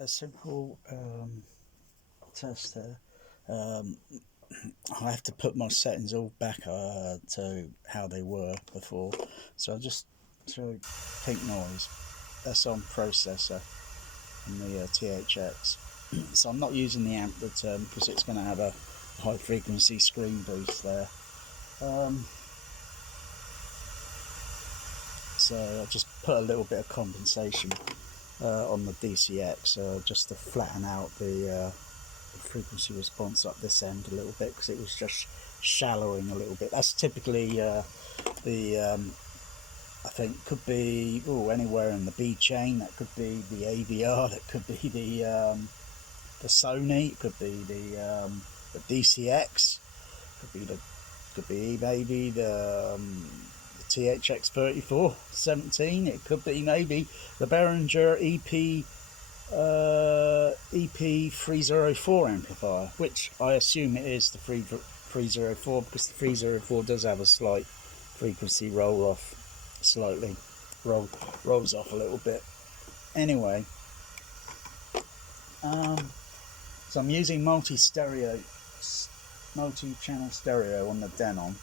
a simple test here. Um, I have to put my settings all back to how they were before. So I'll just throw pink noise. That's on processor and the THX. So I'm not using the amp return because it's going to have a high frequency screen boost there. So I just put a little bit of compensation on the DCX just to flatten out the frequency response up this end a little bit because it was just shallowing a little bit. That's typically the I think could be anywhere in the B chain. That could be the AVR. That could be the Sony. It could be the DCX. Could be maybe the THX 3417. It could be maybe the Behringer EP 304 amplifier, which I assume it is the 304 because the 304 does have a slight frequency roll off, slightly rolls off a little bit. Anyway, so I'm using multi-channel stereo on the Denon.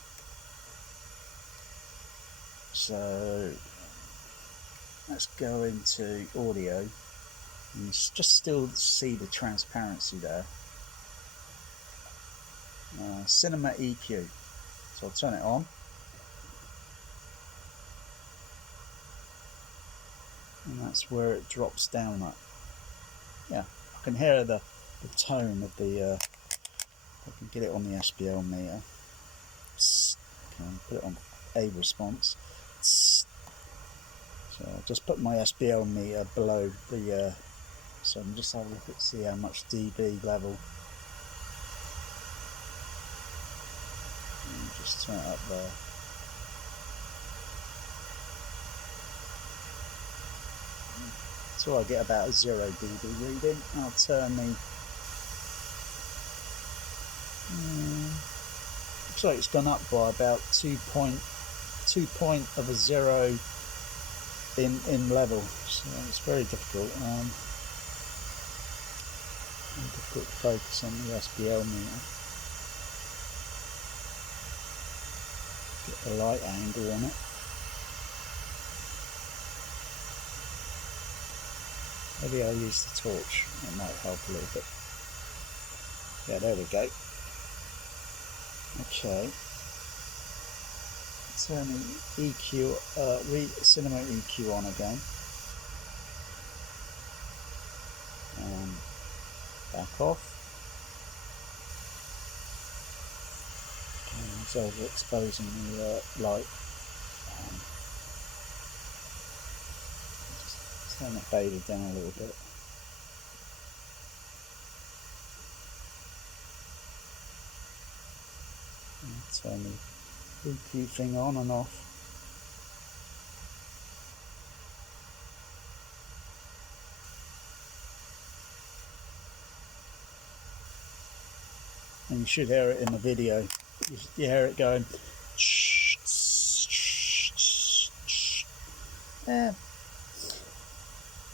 So let's go into audio and just still see the transparency there. Cinema EQ. So I'll turn it on. And that's where it drops down at. Yeah, I can hear the tone of the I can get it on the SPL meter. Okay, put it on A response. So I'll just put my SPL meter below the so I'm just having a look at see how much dB level. And just turn it up there. So I get about a 0 dB reading. I'll turn the looks like it's gone up by about 2 point of a 0 in level, so it's very difficult. Difficult to focus on the SPL meter. Get the light angle on it. Maybe I'll use the torch, it might help a little bit. Yeah, there we go. Okay. Turn the EQ, Cinema EQ on again. Back off. And it's overexposing the light. Just turn the fader down a little bit. And turn the EQ thing on and off. And you should hear it in the video. You hear it going. Yeah.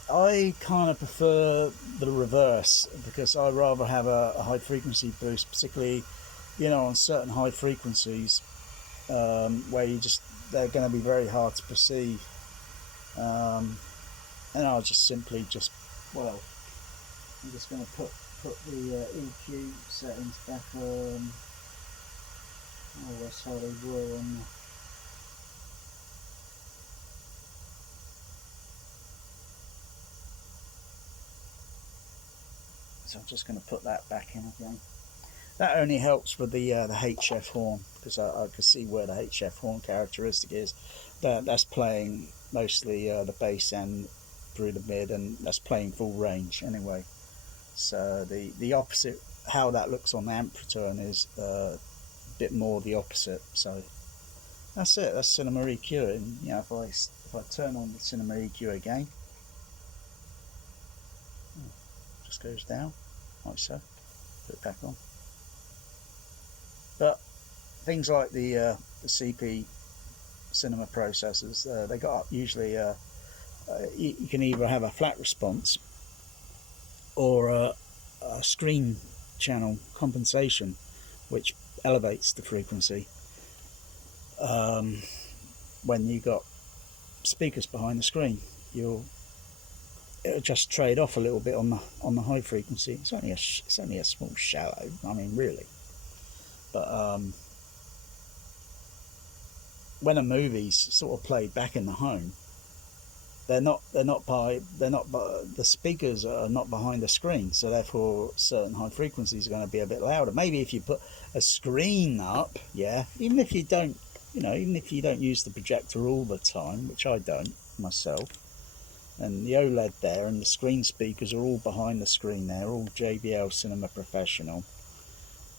I kind of prefer the reverse because I rather have a high frequency boost, particularly, on certain high frequencies where they're going to be very hard to perceive. And I'll just simply I'm just going to put the EQ settings back on. Oh, that's how they were on. So I'm just going to put that back in again. That only helps with the HF horn because I can see where the HF horn characteristic is. That's playing mostly the bass end through the mid, and that's playing full range anyway. So the opposite, how that looks on the amp return is a bit more the opposite. So that's it. That's Cinema EQ, and if I turn on the Cinema EQ again, just goes down like so. Put it back on. But things like the CP cinema processors, they got usually you can either have a flat response or a screen channel compensation, which elevates the frequency. When you got speakers behind the screen, it'll just trade off a little bit on the high frequency. It's only a small shallow. I mean, really. But when a movie's sort of played back in the home, the speakers are not behind the screen, so therefore certain high frequencies are going to be a bit louder. Maybe if you put a screen up, yeah, even if you don't use the projector all the time, which I don't myself, and the OLED there and the screen speakers are all behind the screen there, all JBL Cinema Professional,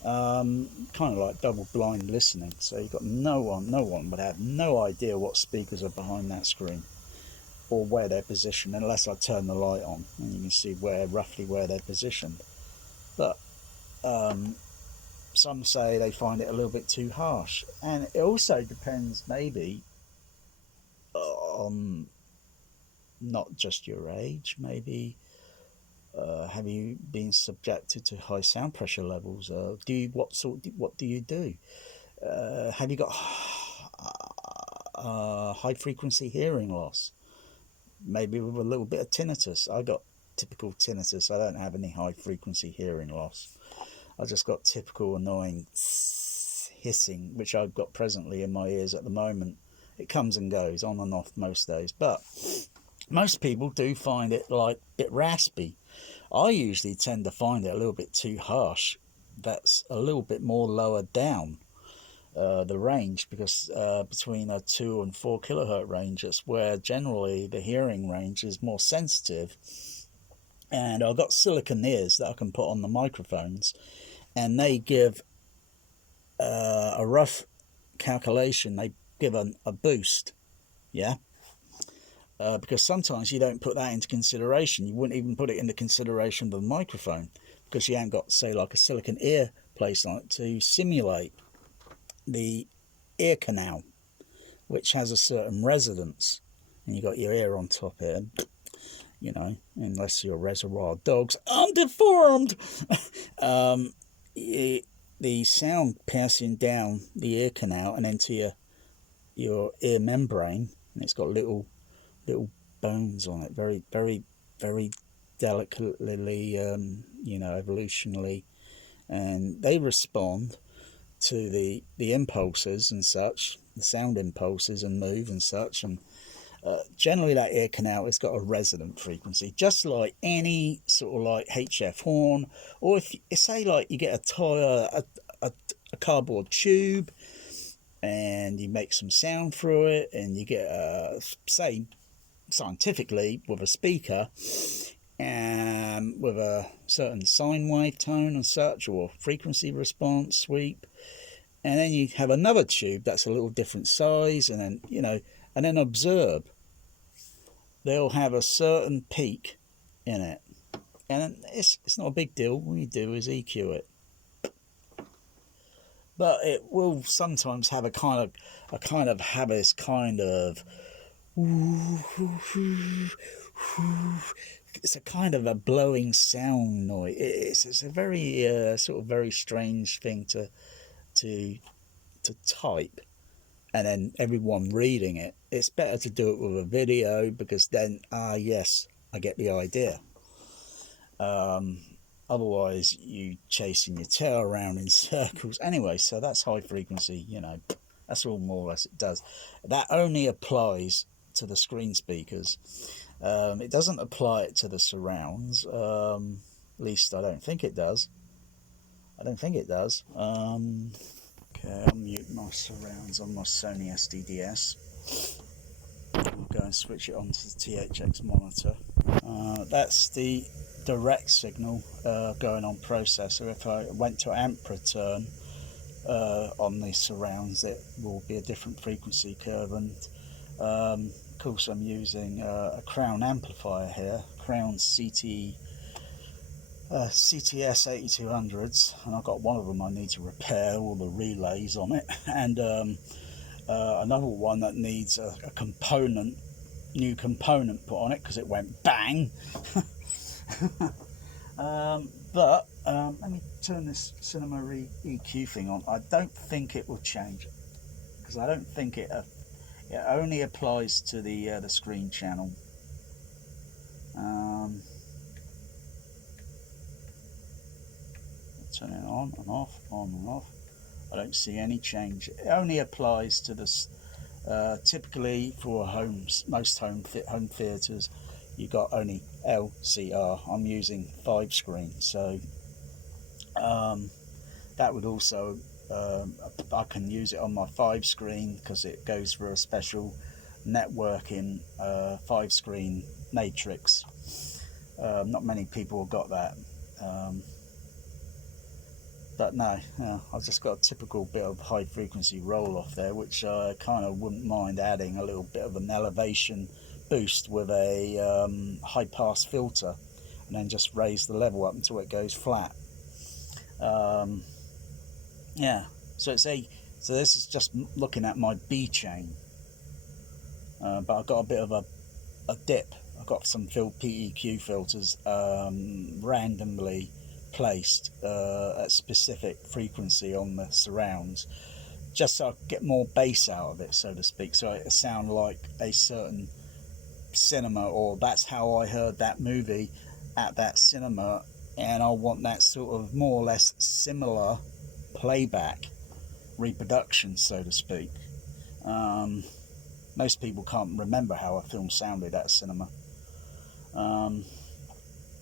kind of like double blind listening, so you've got no one would have no idea what speakers are behind that screen or where they're positioned, unless I turn the light on and you can see roughly where they're positioned. But some say they find it a little bit too harsh, and it also depends maybe on not just your age. Maybe have you been subjected to high sound pressure levels? What do you do? Have you got high frequency hearing loss? Maybe with a little bit of tinnitus. I got typical tinnitus. I don't have any high frequency hearing loss. I just got typical annoying hissing, which I've got presently in my ears at the moment. It comes and goes on and off most days, but most people do find it like a bit raspy. I usually tend to find it a little bit too harsh. That's a little bit more lower down the range, because between a 2 and 4 kilohertz range, it's where generally the hearing range is more sensitive. And I've got silicone ears that I can put on the microphones, and they give a rough calculation. They give a boost, yeah. Because sometimes you don't put that into consideration. You wouldn't even put it into consideration of the microphone, because you ain't got, say, like a silicone ear placed on it to simulate the ear canal, which has a certain resonance, and you got your ear on top here, you know, unless you're Reservoir Dogs, I'm deformed. The sound passing down the ear canal and into your ear membrane, and it's got little bones on it, very, very, very delicately, evolutionally, and they respond to the impulses and such, the sound impulses, and move and such, and generally that ear canal has got a resonant frequency, just like any sort of like HF horn, or if say like you get a cardboard tube and you make some sound through it, and you get say scientifically with a speaker with a certain sine wave tone and such, or frequency response sweep, and then you have another tube that's a little different size, and then and then observe, they'll have a certain peak in it, and it's not a big deal. All you do is EQ it, but it will sometimes have a kind of have this kind of, it's a kind of a blowing sound noise. It's a very sort of very strange thing to type, and then everyone reading it. It's better to do it with a video, because then yes, I get the idea. Otherwise you chasing your tail around in circles anyway. So that's high frequency, that's all more or less it does. That only applies to the screen speakers. It doesn't apply it to the surrounds, at least I don't think it does. Okay, I'll mute my surrounds on my Sony SDDS. I'll go and switch it on to the THX monitor. That's the direct signal going on processor. If I went to amp return on the surrounds, it will be a different frequency curve. And of course I'm using a Crown amplifier here, Crown CTS 8200s, and I've got one of them I need to repair all the relays on it, and another one that needs a new component put on it because it went bang. But let me turn this Cinema EQ thing on. I don't think it will change it, because I don't think it only applies to the screen channel. Turn it on and off, on and off. I don't see any change. It only applies to this. Typically for most home theatres, you got only LCR. I'm using 5 screen, so that would also I can use it on my 5 screen because it goes for a special networking 5 screen matrix. Not many people have got that. But no, I've just got a typical bit of high frequency roll off there, which I kind of wouldn't mind adding a little bit of an elevation boost with a high pass filter, and then just raise the level up until it goes flat. Yeah, so this is just looking at my B chain, but I've got a bit of a dip. I've got some PEQ filters randomly placed at specific frequency on the surrounds, just so I get more bass out of it, so to speak, so it sound like a certain cinema, or that's how I heard that movie at that cinema, and I want that sort of more or less similar playback reproduction, so to speak. Most people can't remember how a film sounded at a cinema.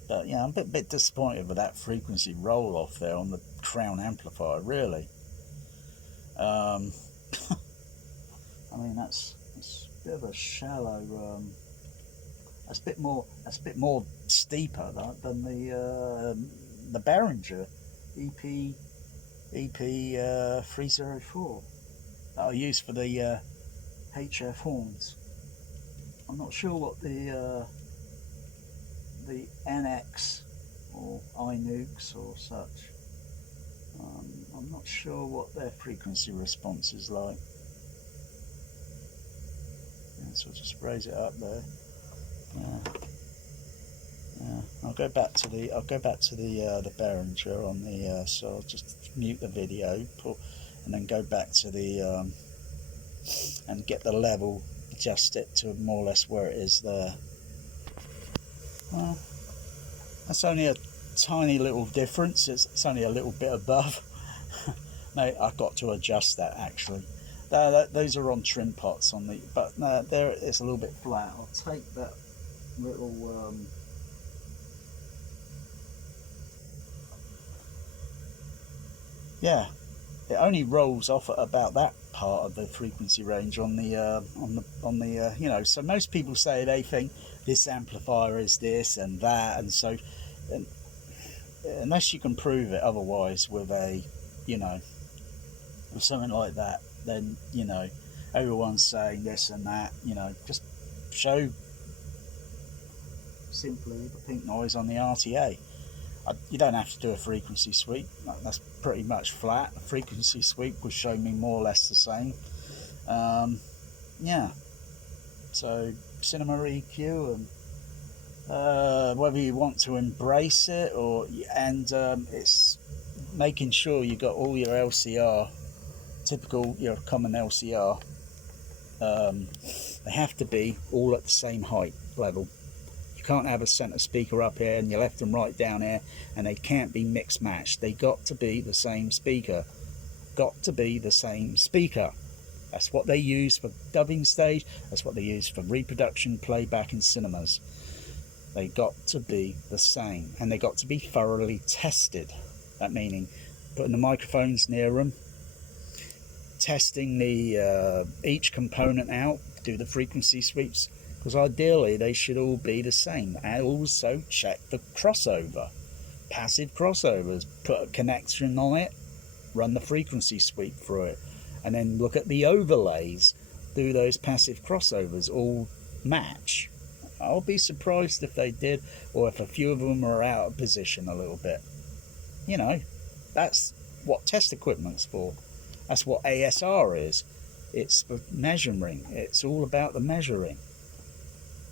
But yeah, I'm a bit disappointed with that frequency roll off there on the Crown amplifier, really. I mean, that's a bit of a shallow. That's a bit more steeper than the Behringer EP 304 that I use for the HF horns. I'm not sure what the NX or iNukes or such. I'm not sure what their frequency response is like. Yeah, so I'll just raise it up there. Yeah. I'll go back to the Behringer on the. So I'll just mute the video, and then go back to the and get the level, adjust it to more or less where it is there. That's only a tiny little difference. It's only a little bit above. No, I've got to adjust that actually. Those are on trim pots on the, but no, there it's a little bit flat. I'll take that little yeah, it only rolls off at about that part of the frequency range on the you know. So most people say they think this amplifier is this and that, and so unless you can prove it otherwise with a, you know, with something like that, then, you know, everyone's saying this and that, you know. Just show simply the pink noise on the RTA. You don't have to do a frequency sweep. That's pretty much flat. A frequency sweep would show me more or less the same. Yeah. So Cinema EQ, and whether you want to embrace it it's making sure you got all your LCR, typical your common LCR. They have to be all at the same height level. Can't have a center speaker up here and your left and right down here, and they can't be mix matched. They got to be the same speaker. Got to be the same speaker. That's what they use for dubbing stage. That's what they use for reproduction playback in cinemas. They got to be the same, and they got to be thoroughly tested. That meaning putting the microphones near them, testing the each component out, do the frequency sweeps, because ideally they should all be the same. And also check the crossover, passive crossovers, put a connection on it, run the frequency sweep through it, and then look at the overlays, do those passive crossovers all match. I'll be surprised if they did, or if a few of them are out of position a little bit. You know, that's what test equipment's for. That's what ASR is. It's for measuring. It's all about the measuring.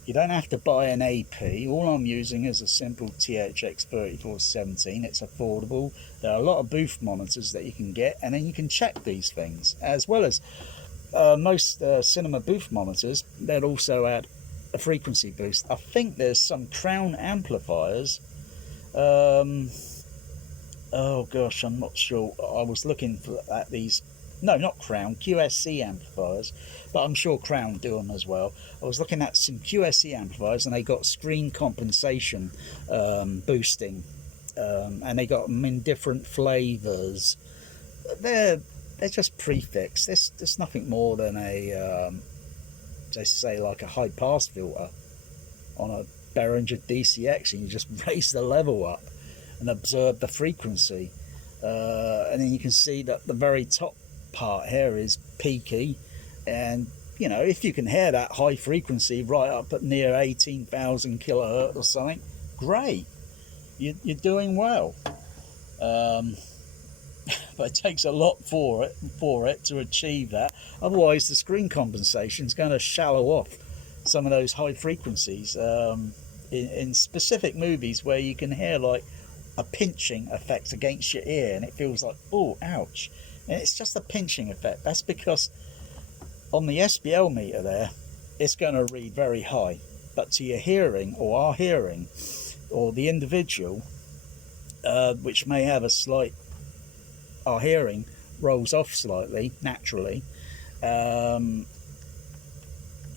You don't have to buy an AP. All I'm using is a simple THX 3417. It's affordable. There are a lot of booth monitors that you can get, and then you can check these things. As well as most cinema booth monitors, they'll also add a frequency boost. I think there's some Crown amplifiers. Oh gosh, I'm not sure. I was looking at these. No, not Crown, QSC amplifiers, but I'm sure Crown do them as well. I was looking at some QSC amplifiers, and they got screen compensation boosting, and they got them in different flavors. They're just prefix. There's nothing more than a they say like a high pass filter on a Behringer DCX, and you just raise the level up and observe the frequency, and then you can see that the very top part here is peaky, and you know, if you can hear that high frequency right up at near 18,000 kilohertz or something, great, you're doing well. But it takes a lot for it to achieve that. Otherwise, the screen compensation is going to shallow off some of those high frequencies in specific movies where you can hear like a pinching effect against your ear, and it feels like, oh, ouch. And it's just a pinching effect. That's because on the SBL meter there, it's going to read very high, but to your hearing, or our hearing, or the individual, which may have a slight, our hearing rolls off slightly naturally.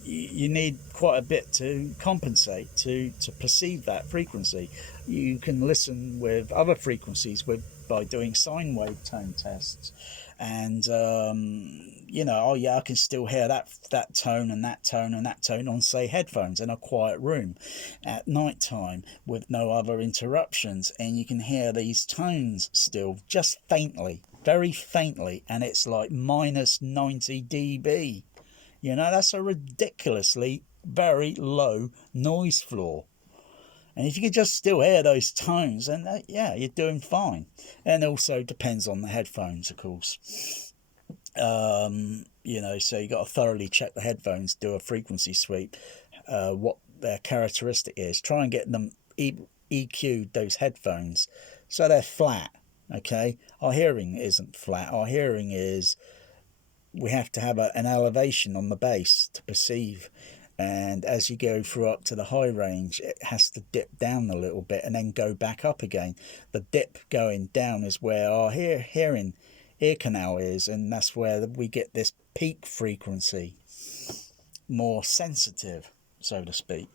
You need quite a bit to compensate to perceive that frequency. You can listen with other frequencies by doing sine wave tone tests, and you know, oh yeah, I can still hear that tone and that tone and that tone on, say, headphones in a quiet room at night time with no other interruptions, and you can hear these tones still just faintly, very faintly, and it's like minus 90 dB. You know, that's a ridiculously very low noise floor. And if you could just still hear those tones, then yeah, you're doing fine. And also depends on the headphones, of course. You know, so you got to thoroughly check the headphones, do a frequency sweep, what their characteristic is. Try and get them EQ'd, those headphones, so they're flat. Okay, our hearing isn't flat. Our hearing is, we have to have an elevation on the bass to perceive, and as you go through up to the high range, it has to dip down a little bit and then go back up again. The dip going down is where our hearing ear canal is, and that's where we get this peak frequency, more sensitive, so to speak.